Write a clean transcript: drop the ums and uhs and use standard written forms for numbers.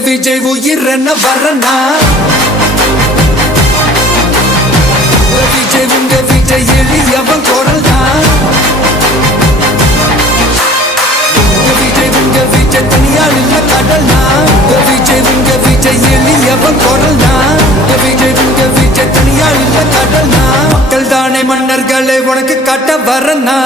விஜய் உயிர் என்ன வரனா விஜய் எளியவன் குரல் தான் விஜய் தனியால் இல்ல கடல் தான் விஜய் எளியவன் குரல் தான் விஜய் தனியால் இல்ல கடல் தான் மக்கள் தானே மன்னர்களை உனக்கு காட்ட வரனா